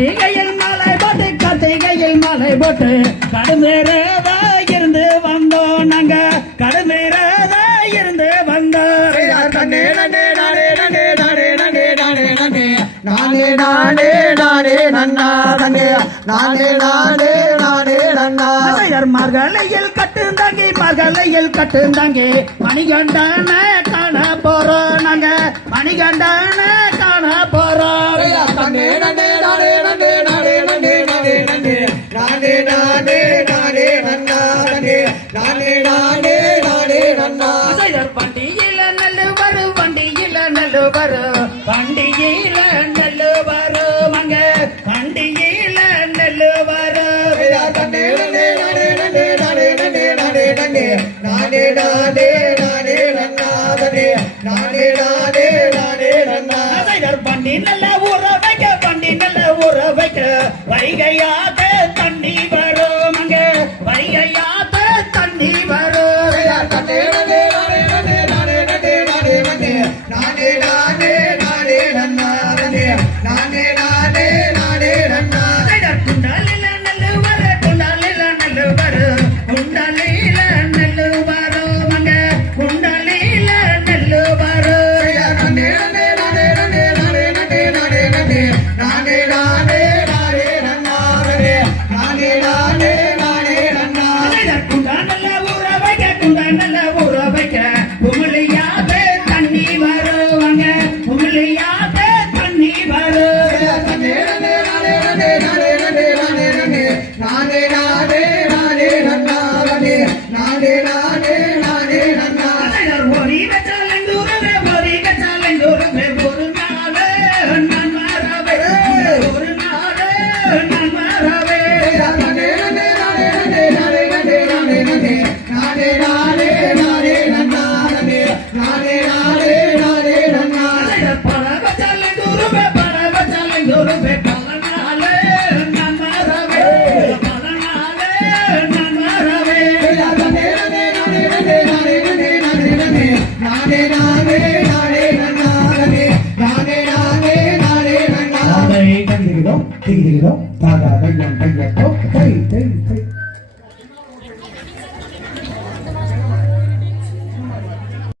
கார்த்திகையில் மாலை போட்டு கடுமேறதா இருந்து வந்தோம் நாங்க கடுமேறதா இருந்து வந்தோம் நானே நானே நானே நானே நானே நானே நானே நானே நானே நானே நானே நன்னா நானே நானே நானே நானே நன்னா மர்களையில் கட்டுந்தாங்கி மணிகண்டன காண போறோம் நாங்க மணிகண்டன காண போறோம் நானே நானே நானே நானே நானே நானே நானே நானே நானே நானே நன்னா நானே நானே நானே நானே நன்னா வண்டியில நல்லு வரும் அங்க வண்டியில நல்லு வரும் நானே நானே நானே நானே நானே நானே நானே நானே நானே நானே நன்னா நானே நானே நானே நானே நன்னா வண்டி நல்ல ஊற வைக்க வைகையாக தண்ணி வரும் அங்க வைகையாக தண்ணி வரும் நானே நானே நானே நானே நானே நானே நானே நானே நானே நானே நன்னா நானே நானே நானே நானே நன்னா குண்டாலில நல்லு வரும் அங்க குண்டாலில நல்லு வரும் நானே நானே நானே நானே நானே நானே நானே நானே நானே நானே நானே நன்னா நானே நானே நானே நானே நன்னா குண்டா நல்ல ஊற வைக்க குமிழியாக தண்ணி வரும் அங்க குமிழியாக தண்ணி வரும் நானே நானே நானே நானே நானே நானே நானே நானே நானே நானே நன்னா நானே நானே நானே நானே நன்னா ஒரி வச்சாலந்தூரவே ஒரு நாளே நான் மாறவே ஒரு நாளே நான் மாறவே நானே நானே நானே நானே நானே நானே நானே நானே நானே நானே நன்னா நானே நானே நானே நானே நன்னா பல வச்சாலந்தூரவே பல நாளே நான் மாறவே பல நாளே நான் மாறவே நானே நானே நானே நானே நானே நானே நானே நானே நானே நானே நன்னா நானே நானே நானே நானே நன்னா திகிரிதோ தாகா கையம் கையத்தோ கை